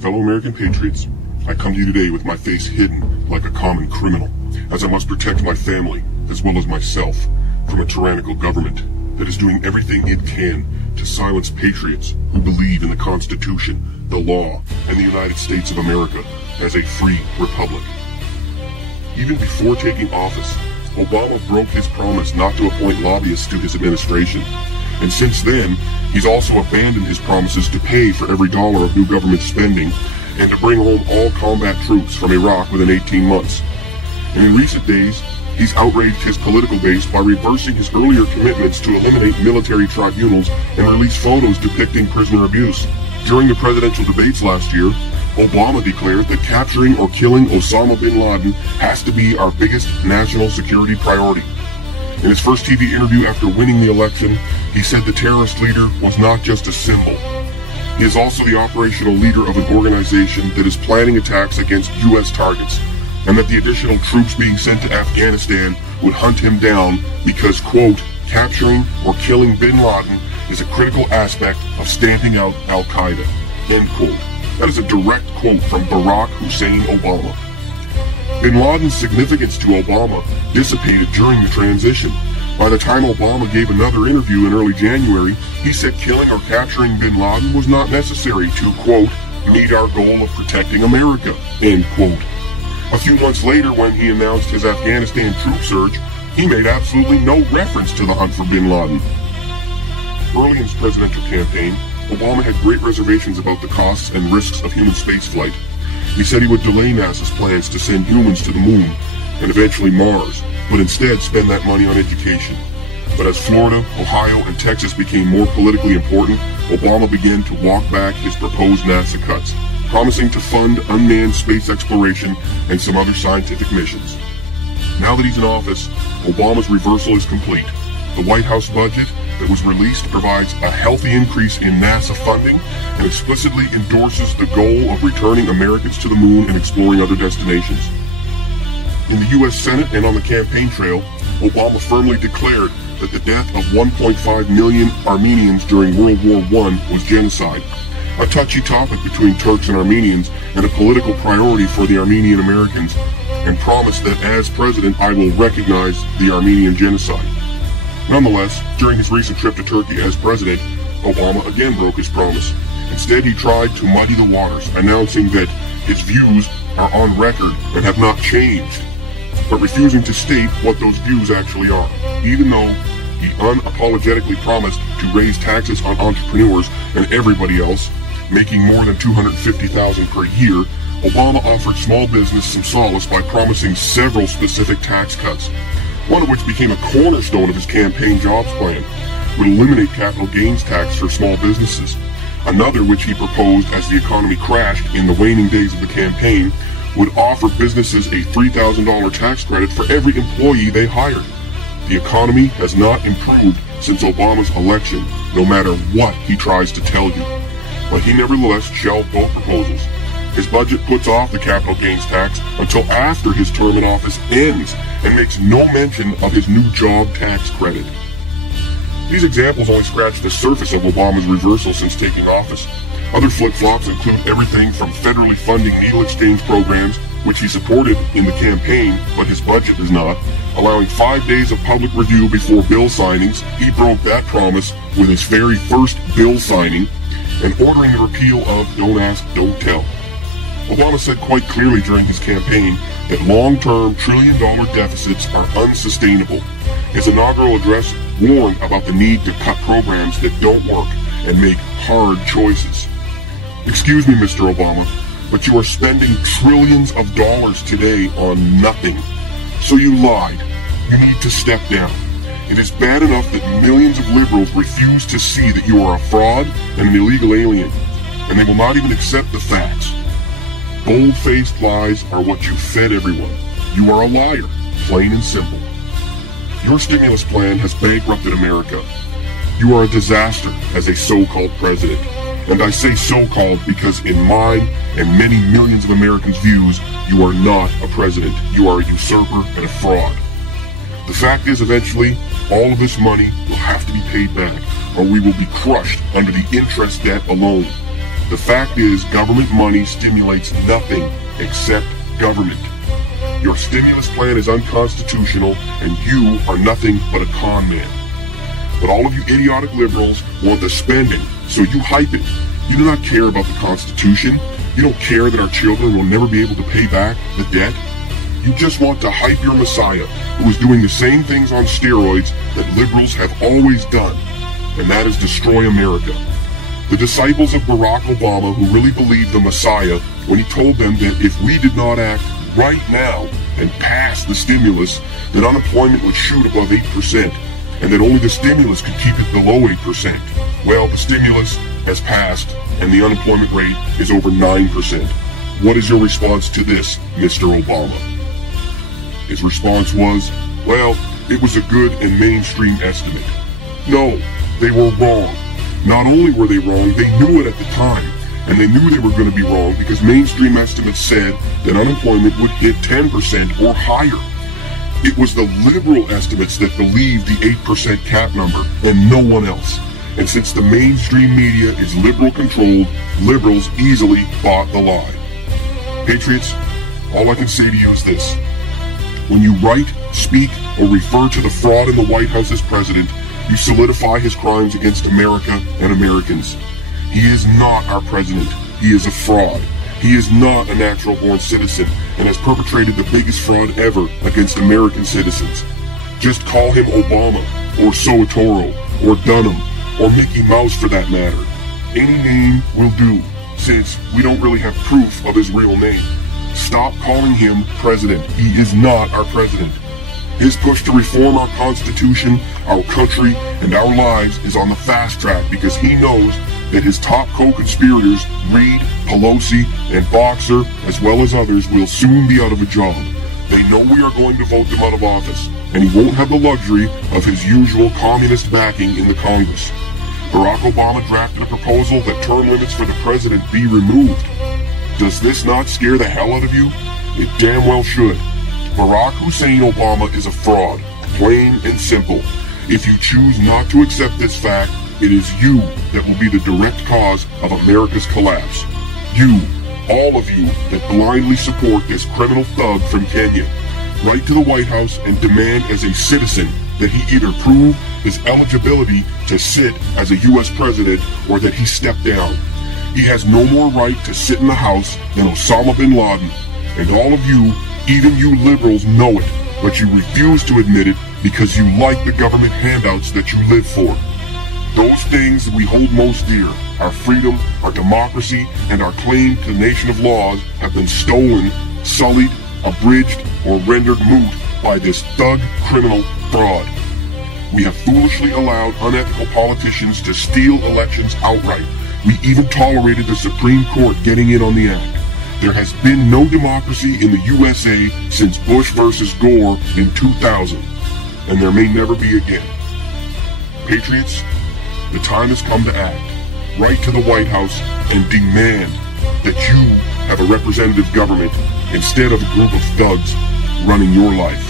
Fellow American patriots, I come to you today with my face hidden like a common criminal, as I must protect my family, as well as myself, from a tyrannical government that is doing everything it can to silence patriots who believe in the Constitution, the law, and the United States of America as a free republic. Even before taking office, Obama broke his promise not to appoint lobbyists to his administration. And since then, he's also abandoned his promises to pay for every dollar of new government spending and to bring home all combat troops from Iraq within 18 months. And in recent days, he's outraged his political base by reversing his earlier commitments to eliminate military tribunals and release photos depicting prisoner abuse. During the presidential debates last year, Obama declared that capturing or killing Osama bin Laden has to be our biggest national security priority. In his first TV interview after winning the election, he said the terrorist leader was not just a symbol. He is also the operational leader of an organization that is planning attacks against U.S. targets, and that the additional troops being sent to Afghanistan would hunt him down because, quote, capturing or killing bin Laden is a critical aspect of stamping out Al-Qaeda, end quote. That is a direct quote from Barack Hussein Obama. Bin Laden's significance to Obama dissipated during the transition. By the time Obama gave another interview in early January, he said killing or capturing bin Laden was not necessary to, quote, meet our goal of protecting America, end quote. A few months later, when he announced his Afghanistan troop surge, he made absolutely no reference to the hunt for bin Laden. Early in his presidential campaign, Obama had great reservations about the costs and risks of human spaceflight. He said he would delay NASA's plans to send humans to the moon and eventually Mars, but instead spend that money on education. But as Florida, Ohio, and Texas became more politically important, Obama began to walk back his proposed NASA cuts, promising to fund unmanned space exploration and some other scientific missions. Now that he's in office, Obama's reversal is complete. The White House budget that was released provides a healthy increase in NASA funding and explicitly endorses the goal of returning Americans to the moon and exploring other destinations. In the U.S. Senate and on the campaign trail, Obama firmly declared that the death of 1.5 million Armenians during World War I was genocide, a touchy topic between Turks and Armenians and a political priority for the Armenian Americans, and promised that as president I will recognize the Armenian genocide. Nonetheless, during his recent trip to Turkey as president, Obama again broke his promise. Instead, he tried to muddy the waters, announcing that his views are on record and have not changed, but refusing to state what those views actually are. Even though he unapologetically promised to raise taxes on entrepreneurs and everybody else, making more than $250,000 per year, Obama offered small business some solace by promising several specific tax cuts, one of which became a cornerstone of his campaign jobs plan, would eliminate capital gains tax for small businesses. Another, which he proposed as the economy crashed in the waning days of the campaign, would offer businesses a $3,000 tax credit for every employee they hired. The economy has not improved since Obama's election, no matter what he tries to tell you. But he nevertheless shelved both proposals. His budget puts off the capital gains tax until after his term in office ends and makes no mention of his new job tax credit. These examples only scratch the surface of Obama's reversal since taking office. Other flip-flops include everything from federally funding needle exchange programs, which he supported in the campaign, but his budget does not, allowing 5 days of public review before bill signings. He broke that promise with his very first bill signing, and ordering the repeal of Don't Ask, Don't Tell. Obama said quite clearly during his campaign that long-term trillion-dollar deficits are unsustainable. His inaugural address warned about the need to cut programs that don't work and make hard choices. Excuse me, Mr. Obama, but you are spending trillions of dollars today on nothing. So you lied. You need to step down. It is bad enough that millions of liberals refuse to see that you are a fraud and an illegal alien, and they will not even accept the facts. Bold-faced lies are what you fed everyone. You are a liar, plain and simple. Your stimulus plan has bankrupted America. You are a disaster as a so-called president. And I say so-called because in mine and many millions of Americans' views, you are not a president. You are a usurper and a fraud. The fact is, eventually, all of this money will have to be paid back, or we will be crushed under the interest debt alone. The fact is, government money stimulates nothing except government. Your stimulus plan is unconstitutional, and you are nothing but a con man. But all of you idiotic liberals want the spending, so you hype it. You do not care about the Constitution. You don't care that our children will never be able to pay back the debt. You just want to hype your messiah, who is doing the same things on steroids that liberals have always done, and that is destroy America. The disciples of Barack Obama, who really believed the messiah when he told them that if we did not act right now and pass the stimulus, that unemployment would shoot above 8%, and that only the stimulus could keep it below 8%. Well, the stimulus has passed, and the unemployment rate is over 9%. What is your response to this, Mr. Obama? His response was, well, it was a good and mainstream estimate. No, they were wrong. Not only were they wrong, they knew it at the time. And they knew they were going to be wrong because mainstream estimates said that unemployment would hit 10% or higher. It was the liberal estimates that believed the 8% cap number and no one else. And since the mainstream media is liberal controlled, liberals easily bought the lie. Patriots, all I can say to you is this. When you write, speak, or refer to the fraud in the White House as president, you solidify his crimes against America and Americans. He is not our president. He is a fraud. He is not a natural-born citizen and has perpetrated the biggest fraud ever against American citizens. Just call him Obama, or Soetoro, or Dunham, or Mickey Mouse for that matter. Any name will do, since we don't really have proof of his real name. Stop calling him president. He is not our president. His push to reform our Constitution, our country, and our lives is on the fast track because he knows that his top co-conspirators, Reid, Pelosi, and Boxer, as well as others, will soon be out of a job. They know we are going to vote them out of office, and he won't have the luxury of his usual communist backing in the Congress. Barack Obama drafted a proposal that term limits for the president be removed. Does this not scare the hell out of you? It damn well should. Barack Hussein Obama is a fraud, plain and simple. If you choose not to accept this fact, it is you that will be the direct cause of America's collapse. You, all of you that blindly support this criminal thug from Kenya. Write to the White House and demand as a citizen that he either prove his eligibility to sit as a U.S. president or that he step down. He has no more right to sit in the House than Osama bin Laden. And all of you, even you liberals, know it, but you refuse to admit it because you like the government handouts that you live for. Those things that we hold most dear, our freedom, our democracy, and our claim to the nation of laws have been stolen, sullied, abridged, or rendered moot by this thug criminal fraud. We have foolishly allowed unethical politicians to steal elections outright. We even tolerated the Supreme Court getting in on the act. There has been no democracy in the USA since Bush versus Gore in 2000, and there may never be again. Patriots, the time has come to act. Write to the White House and demand that you have a representative government instead of a group of thugs running your life.